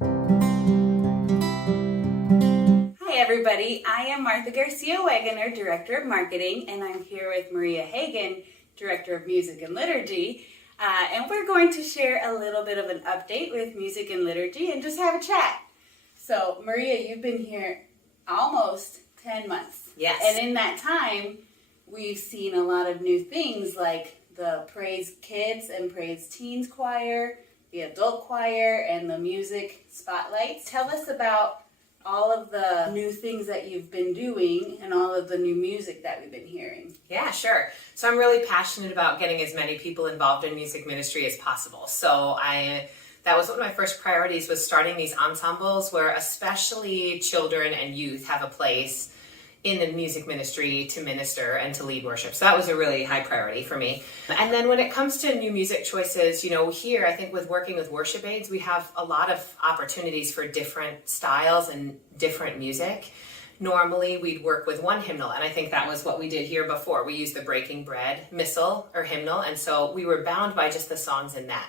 Hi everybody, I am Martha Garcia Wagoner, Director of Marketing, and I'm here with Maria Hagan, Director of Music and Liturgy, and we're going to share a little bit of an update with Music and Liturgy and just have a chat. So Maria, you've been here almost 10 months. Yes. And in that time, we've seen a lot of new things like the Praise Kids and Praise Teens choir, the adult choir, and the music spotlights. Tell us about all of the new things that you've been doing and all of the new music that we've been hearing. Yeah, sure. So I'm really passionate about getting as many people involved in music ministry as possible. So that was one of my first priorities, was starting these ensembles where especially children and youth have a place in the music ministry to minister and to lead worship. So that was a really high priority for me. And then when it comes to new music choices, here, I think with working with worship aids, we have a lot of opportunities for different styles and different music. Normally we'd work with one hymnal, and I think that was what we did here before. We used the Breaking Bread missal or hymnal, and so we were bound by just the songs in that.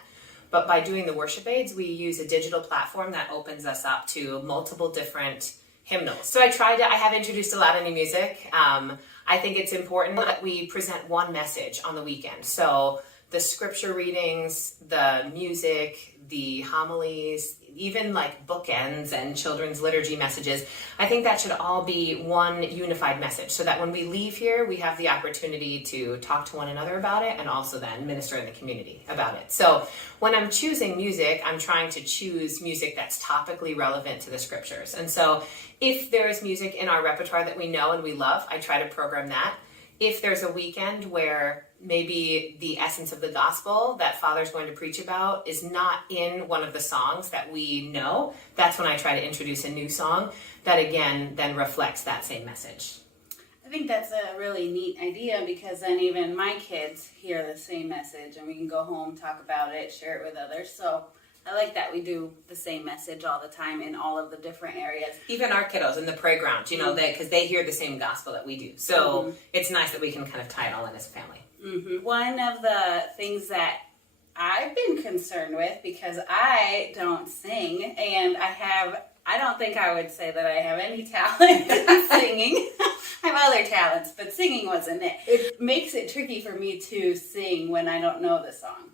But by doing the worship aids, we use a digital platform that opens us up to multiple different hymnals. So I have introduced a lot of new music. I think it's important that we present one message on the weekend. So the scripture readings, the music, the homilies, even like bookends and children's liturgy messages, I think that should all be one unified message so that when we leave here, we have the opportunity to talk to one another about it and also then minister in the community about it. So when I'm choosing music, I'm trying to choose music that's topically relevant to the scriptures. And so if there is music in our repertoire that we know and we love, I try to program that. If there's a weekend where maybe the essence of the gospel that Father's going to preach about is not in one of the songs that we know, that's when I try to introduce a new song that again then reflects that same message. I think that's a really neat idea because then even my kids hear the same message and we can go home, talk about it, share it with others. So I like that we do the same message all the time in all of the different areas. Even our kiddos in the playground, because they hear the same gospel that we do. So it's nice that we can kind of tie it all in as a family. Mm-hmm. One of the things that I've been concerned with, because I don't sing, and I don't think I would say that I have any talent in singing. I have other talents, but singing wasn't it. It makes it tricky for me to sing when I don't know the song.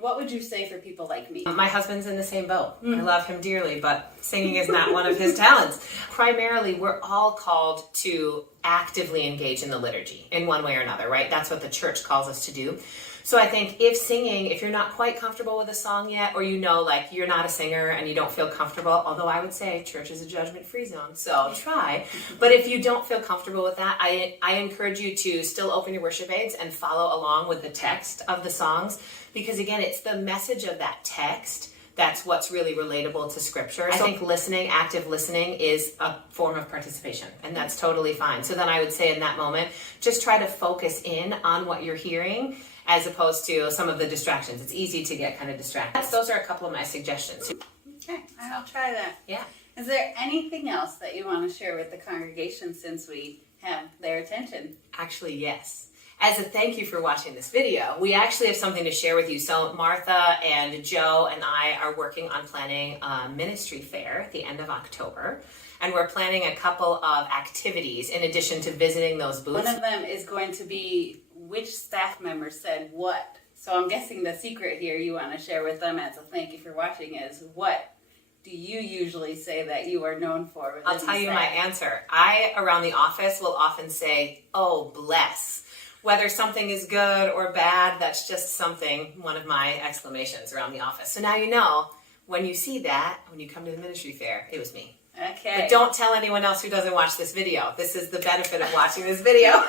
What would you say for people like me? My husband's in the same boat. I love him dearly, but singing is not one of his talents. Primarily, we're all called to actively engage in the liturgy in one way or another, right? That's what the church calls us to do. So I think if you're not quite comfortable with a song yet, or you're not a singer and you don't feel comfortable, although I would say church is a judgment-free zone, so try. But if you don't feel comfortable with that, I encourage you to still open your worship aids and follow along with the text of the songs, because again, it's the message of that text that's what's really relatable to scripture. I think active listening is a form of participation, and that's totally fine. So then I would say in that moment, just try to focus in on what you're hearing as opposed to some of the distractions. It's easy to get kind of distracted. Those are a couple of my suggestions. Okay, I'll try that. Yeah. Is there anything else that you want to share with the congregation since we have their attention? Actually, yes. As a thank you for watching this video, we actually have something to share with you. So Martha and Joe and I are working on planning a ministry fair at the end of October. And we're planning a couple of activities in addition to visiting those booths. One of them is going to be which staff member said what. So I'm guessing the secret here you want to share with them as a thank you for watching is, what do you usually say that you are known for? I'll tell you my answer. I, around the office, will often say, "Oh, bless." Whether something is good or bad, that's just one of my exclamations around the office. So now you know, when you see that, when you come to the ministry fair, it was me. Okay. But don't tell anyone else who doesn't watch this video. This is the benefit of watching this video.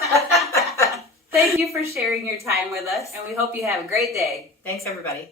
Thank you for sharing your time with us, and we hope you have a great day. Thanks, everybody.